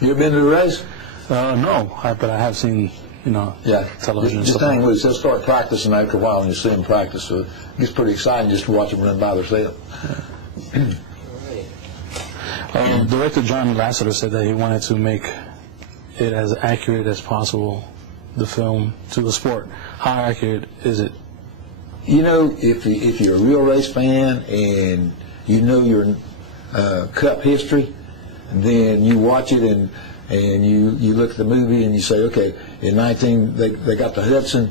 You ever been to the race? No, but I have seen, television. Just the thing was, they'll start practicing after a while, and you see them practice. So it gets pretty exciting just to watch them run by themselves. Director John Lasseter said that he wanted to make it as accurate as possible, the film, to the sport. How accurate is it? If you're a real race fan and you know your Cup history, then you watch it and you look at the movie and you say, okay, in they got the Hudson,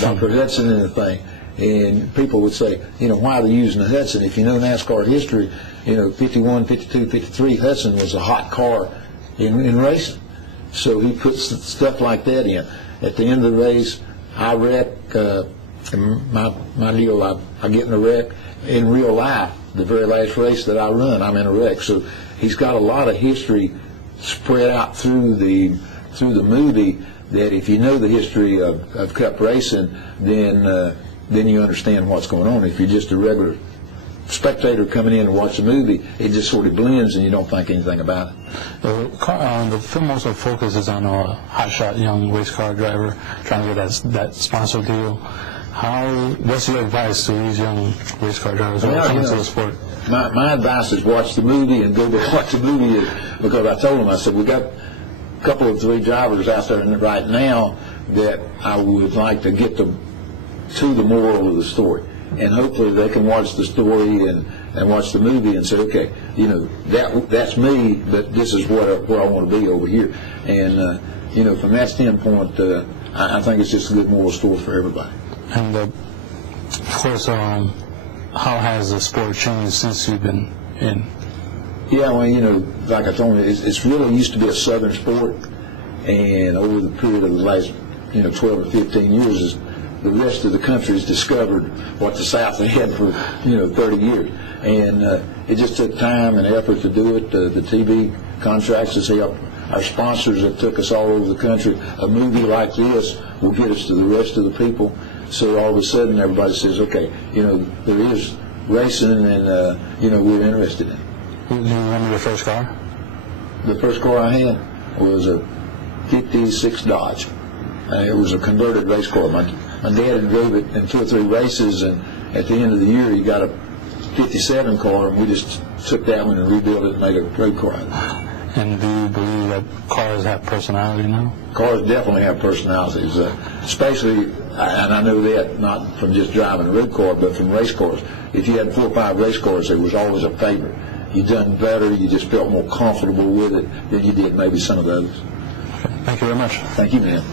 Dr. Hudson in the thing, and people would say, why are they using the Hudson? If you know NASCAR history, 51, 52, 53, Hudson was a hot car in racing. So he puts stuff like that in. At the end of the race, I wreck, my deal, I get in a wreck. In real life, the very last race that I run, I'm in a wreck. So he's got a lot of history spread out through the movie, that if you know the history of Cup racing, then you understand what's going on. If you're just a regular spectator coming in to watch the movie, it just sort of blends and you don't think anything about it. The film also focuses on a hotshot young race car driver trying to get that sponsor deal. What's your advice to these young race car drivers who are coming to the sport? My advice is watch the movie and go to watch the movie, because I told them, I said, we got a couple of 3 drivers out there right now that I would like to get to the moral of the story. And hopefully they can watch the story and watch the movie and say, okay, that's me, but this is where I want to be over here. And, from that standpoint, I think it's just a good moral story for everybody. And, of course, how has the sport changed since you've been in? Yeah, well, like I told you, it's really used to be a southern sport, and over the period of the last, 12 or 15 years, the rest of the country has discovered what the South had for, 30 years. And it just took time and effort to do it. The TV contracts has helped. Our sponsors have took us all over the country. A movie like this will get us to the rest of the people. So all of a sudden everybody says, okay, there is racing, and, we're interested in it. Do you remember your first car? The first car I had was a 56 Dodge. It was a converted race car. My dad had drove it in 2 or 3 races, and at the end of the year he got a 57 car, and we just took that one and rebuilt it and made a road car out of it. And do you believe that cars have personality now? Cars definitely have personalities, especially, and I know that not from just driving a road car, but from race cars. If you had 4 or 5 race cars, there was always a favorite. You done better, you just felt more comfortable with it than you did maybe some of the others. Thank you very much. Thank you, man.